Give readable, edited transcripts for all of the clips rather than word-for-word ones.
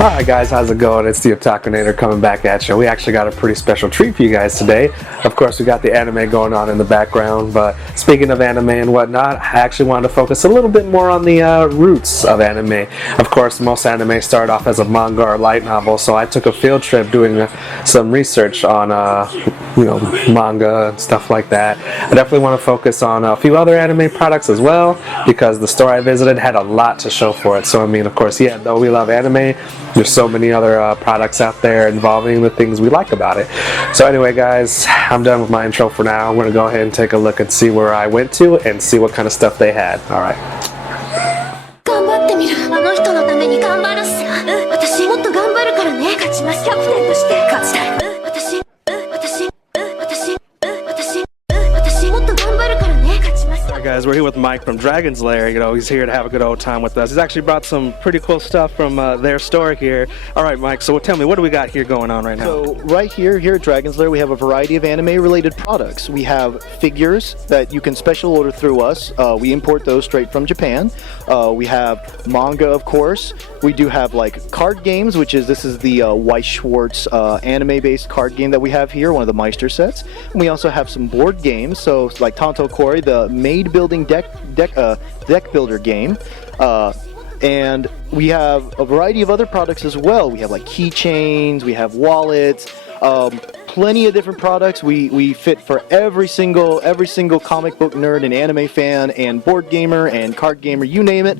Alright guys, how's it going? It's the Otakunator coming back at you. We actually got a pretty special treat for you guys today. Of course, we got the anime going on in the background, but speaking of anime and whatnot, I actually wanted to focus a little bit more on the roots of anime. Of course, most anime start off as a manga or light novel, so I took a field trip doing some research on manga and stuff like that. I definitely want to focus on a few other anime products as well, because the store I visited had a lot to show for it. So I mean, of course, yeah, though we love anime, there's so many other products out there involving the things we like about it. So anyway guys, I'm done with my intro for now. I'm going to go ahead and take a look and see where I went to and see what kind of stuff they had. Alright. Guys, we're here with Mike from Dragon's Lair. You know, he's here to have a good old time with us. He's actually brought some pretty cool stuff from their store here. All right, Mike, so tell me, what do we got here going on right now? So right here at Dragon's Lair, we have a variety of anime-related products. We have figures that you can special order through us. We import those straight from Japan. We have manga, of course. We do have like card games, this is the Weiss Schwarz anime-based card game that we have here, one of the Meister sets. And we also have some board games, so like Tanto Kori, the maid-building deck builder game. And we have a variety of other products as well. We have like keychains, we have wallets, plenty of different products. We fit for every single comic book nerd and anime fan and board gamer and card gamer, you name it.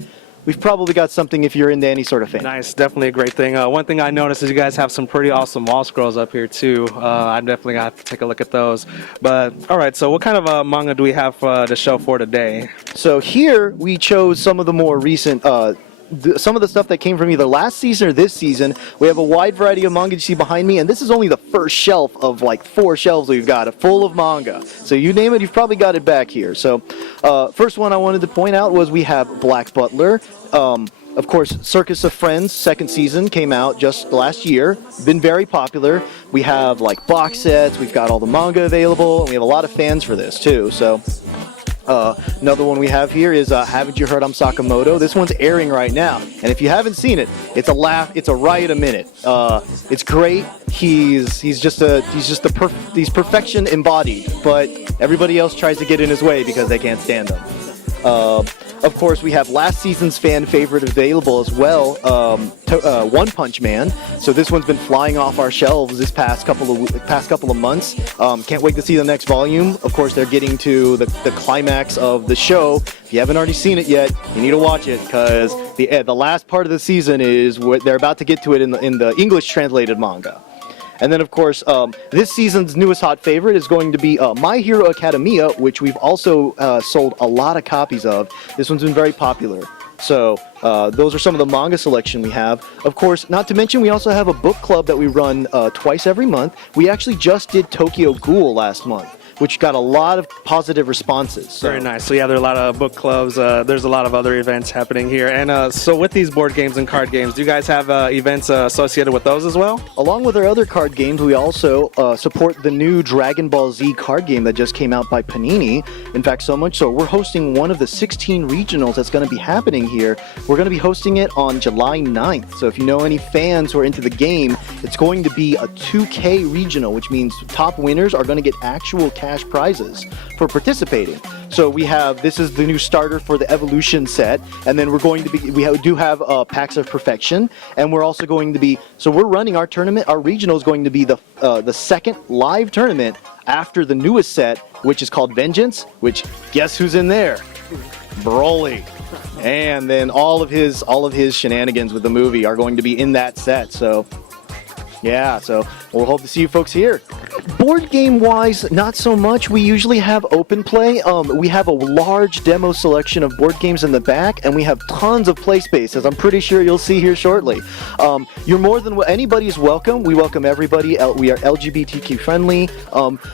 We've probably got something if you're into any sort of fan. Nice, definitely a great thing. One thing I noticed is you guys have some pretty awesome wall scrolls up here too. I'm definitely gonna have to take a look at those. But all right, so what kind of manga do we have to show for today? So here we chose some of the more recent, some of the stuff that came from either last season or this season. We have a wide variety of manga you see behind me, and this is only the first shelf of like 4 shelves we've got full of manga. So you name it, you've probably got it back here. So first one I wanted to point out was we have Black Butler. Of course, Circus of Friends second season came out just last year. Been very popular. We have like box sets, we've got all the manga available, and we have a lot of fans for this too. So another one we have here is Haven't You Heard I'm Sakamoto? This one's airing right now, and if you haven't seen it, it's a laugh, it's a riot a minute. It's great. He's perfection embodied, but everybody else tries to get in his way because they can't stand him. Of course, we have last season's fan favorite available as well, One Punch Man. So this one's been flying off our shelves this past couple of months. Can't wait to see the next volume. Of course, they're getting to the climax of the show. If you haven't already seen it yet, you need to watch it because the last part of the season is what they're about to get to it in the English translated manga. And then, of course, this season's newest hot favorite is going to be My Hero Academia, which we've also sold a lot of copies of. This one's been very popular. So those are some of the manga selection we have. Of course, not to mention, we also have a book club that we run twice every month. We actually just did Tokyo Ghoul last month, which got a lot of positive responses. So. Very nice. So yeah, there are a lot of book clubs. There's a lot of other events happening here. And so with these board games and card games, do you guys have events associated with those as well? Along with our other card games, we also support the new Dragon Ball Z card game that just came out by Panini. In fact, so much so, we're hosting one of the 16 regionals that's going to be happening here. We're going to be hosting it on July 9th. So if you know any fans who are into the game, it's going to be a 2K regional, which means top winners are going to get actual cash prizes for participating. So this is the new starter for the Evolution set, and then we do have Packs of Perfection, and we're also going to be, so we're running our tournament, our regional is going to be the second live tournament after the newest set, which is called Vengeance, which guess who's in there? Broly. And then all of his shenanigans with the movie are going to be in that set. So yeah, so we'll hope to see you folks here. Board game wise, not so much. We usually have open play. We have a large demo selection of board games in the back, and we have tons of play space, as I'm pretty sure you'll see here shortly. You're more than anybody is welcome. We welcome everybody. We are LGBTQ friendly.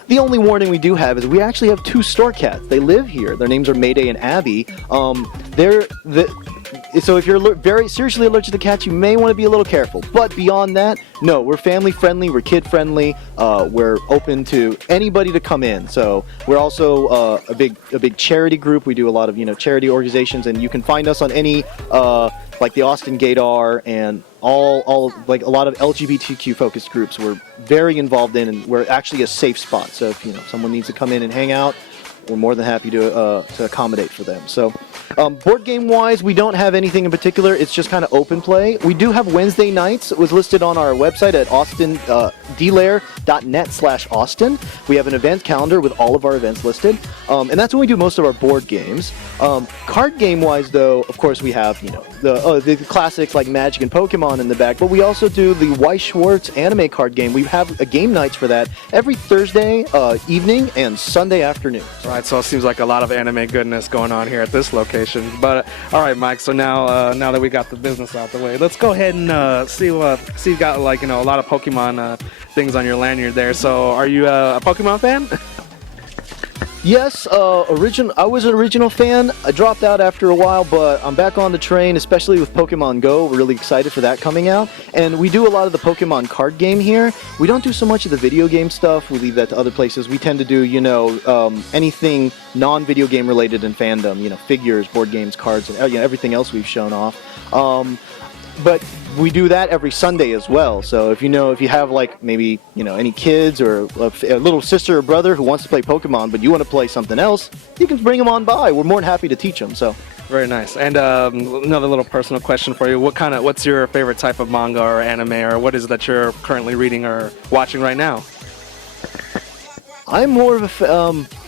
The only warning we do have is we actually have 2 store cats. They live here. Their names are Mayday and Abby. So if you're very seriously allergic to cats, you may want to be a little careful. But beyond that, no, we're family friendly, we're kid friendly, we're open to anybody to come in. So we're also a big charity group. We do a lot of charity organizations, and you can find us on any like the Austin Gaydar and all like a lot of LGBTQ focused groups we're very involved in, and we're actually a safe spot. So if someone needs to come in and hang out, we're more than happy to accommodate for them. So board game wise, we don't have anything in particular. It's just kind of open play. We do have Wednesday nights. It was listed on our website at dlair.net/Austin. We have an event calendar with all of our events listed, and that's when we do most of our board games. Card game wise, though, of course, we have the classics like Magic and Pokemon in the back, but we also do the Weiss Schwarz anime card game. We have a game nights for that every Thursday evening and Sunday afternoon. Right, so it seems like a lot of anime goodness going on here at this location. But all right, Mike. So now that we got the business out the way, let's go ahead and see you got a lot of Pokemon things on your lanyard there. So are you a Pokemon fan? Yes, I was an original fan. I dropped out after a while, but I'm back on the train, especially with Pokemon Go. We're really excited for that coming out. And we do a lot of the Pokemon card game here. We don't do so much of the video game stuff. We leave that to other places. We tend to do, anything non-video game related in fandom, figures, board games, cards, and everything else we've shown off. But we do that every Sunday as well. So if you have maybe any kids or a little sister or brother who wants to play Pokemon, but you want to play something else, you can bring them on by. We're more than happy to teach them. So very nice. And another little personal question for you: what's your favorite type of manga or anime, or what is it that you're currently reading or watching right now? I'm more of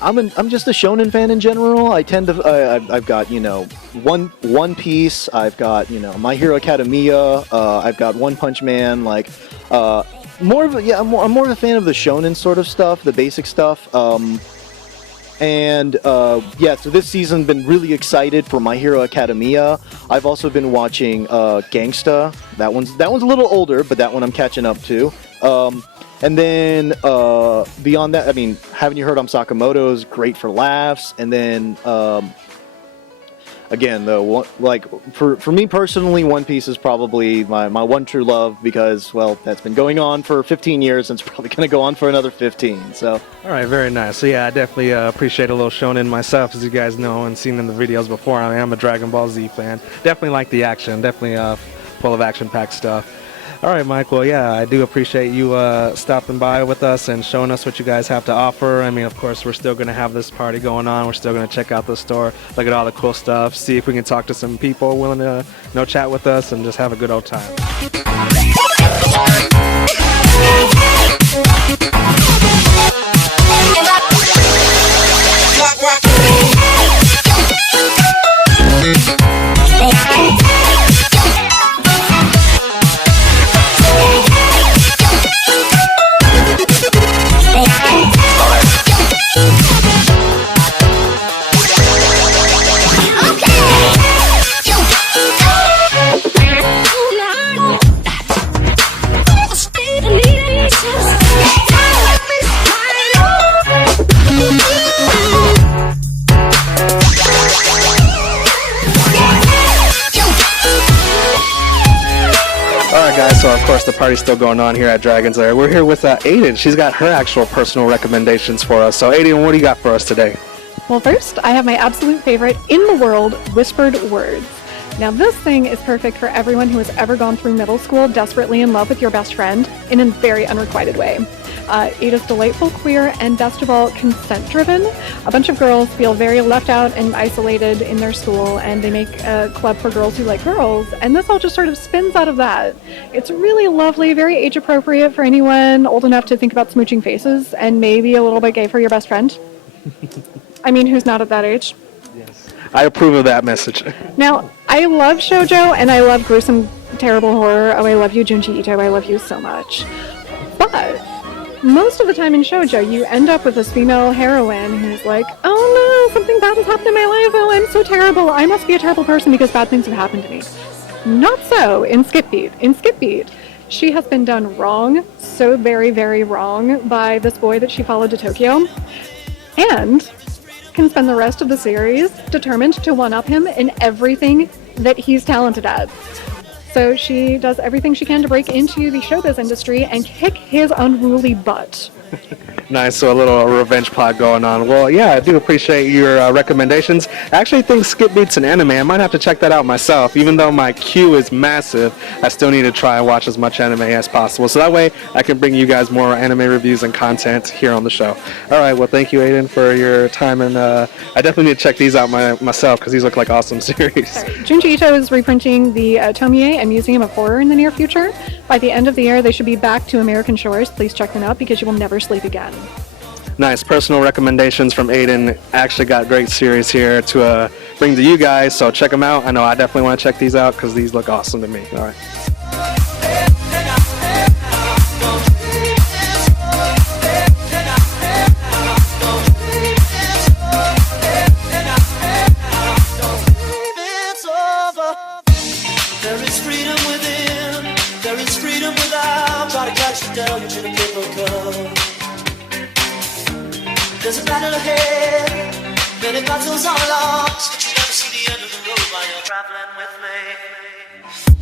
I'm just a shonen fan in general. I tend to I've got One Piece. I've got My Hero Academia. I've got One Punch Man. I'm more of a fan of the shonen sort of stuff, the basic stuff. So this season been really excited for My Hero Academia. I've also been watching Gangsta. That one's a little older, but that one I'm catching up to. And then beyond that, haven't you heard Sakamoto is great for laughs. And then again, though, for me personally, One Piece is probably my one true love because, well, that's been going on for 15 years and it's probably going to go on for another 15. So. All right, very nice. So yeah, I definitely appreciate a little shonen myself, as you guys know and seen in the videos before. I'm a Dragon Ball Z fan. Definitely like the action. Definitely full of action-packed stuff. All right, Mike. Well, yeah, I do appreciate you stopping by with us and showing us what you guys have to offer. Of course, we're still going to have this party going on. We're still going to check out the store, look at all the cool stuff, see if we can talk to some people willing to chat with us and just have a good old time. So, of course, the party's still going on here at Dragon's Lair. We're here with Aiden. She's got her actual personal recommendations for us. So, Aiden, what do you got for us today? Well, first, I have my absolute favorite in the world, Whispered Words. Now, this thing is perfect for everyone who has ever gone through middle school desperately in love with your best friend in a very unrequited way. It is delightful, queer, and best of all, consent-driven. A bunch of girls feel very left out and isolated in their school, and they make a club for girls who like girls, and this all just sort of spins out of that. It's really lovely, very age-appropriate for anyone old enough to think about smooching faces, and maybe a little bit gay for your best friend. Who's not at that age? Yes. I approve of that message. Now, I love shoujo, and I love gruesome, terrible horror. Oh, I love you, Junji Ito. I love you so much. But most of the time in shoujo, you end up with this female heroine who's like, oh no, something bad has happened in my life. Oh, I'm so terrible. I must be a terrible person because bad things have happened to me. Not so in Skip Beat. In Skip Beat, she has been done wrong, so very, very wrong, by this boy that she followed to Tokyo, and can spend the rest of the series determined to one-up him in everything that he's talented at. So she does everything she can to break into the showbiz industry and kick his unruly butt. Nice, so a little revenge plot going on. Well, yeah, I do appreciate your recommendations. I actually think Skip beats an anime. I might have to check that out myself. Even though my queue is massive, I still need to try and watch as much anime as possible. So that way I can bring you guys more anime reviews and content here on the show. All right, well, thank you, Aiden, for your time. And I definitely need to check these out myself because these look like awesome series. Junji Ito is reprinting the Tomie and Museum of Horror in the near future. By the end of the year, they should be back to American shores. Please check them out because you will never sleep again. Nice personal recommendations from Aiden. Actually got great series here to bring to you guys, so check them out. I know I definitely want to check these out because these look awesome to me. All right. There is freedom within, there is freedom without. Try to catch you down, you're in a paper cup. There's a battle ahead, many battles are lost, but you never see the end of the road while you're traveling with me.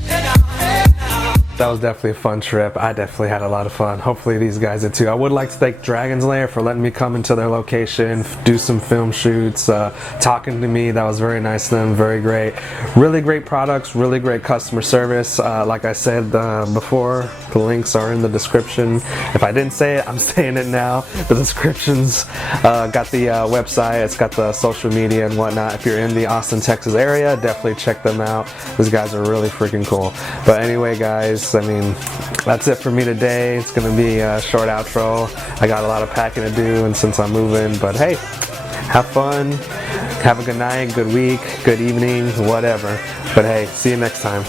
Hey now, hey now. That was definitely a fun trip. I definitely had a lot of fun. Hopefully these guys did too. I would like to thank Dragon's Lair for letting me come into their location, do some film shoots, talking to me. That was very nice of them, very great. Really great products, really great customer service. Like I said before, the links are in the description. If I didn't say it, I'm saying it now. The description's got the website, it's got the social media and whatnot. If you're in the Austin, Texas area, definitely check them out. These guys are really freaking cool. But anyway, guys, I mean, that's it for me today. It's going to be a short outro. I got a lot of packing to do, and since I'm moving, but hey, have fun, have a good night, good week, good evening, whatever. But hey, see you next time.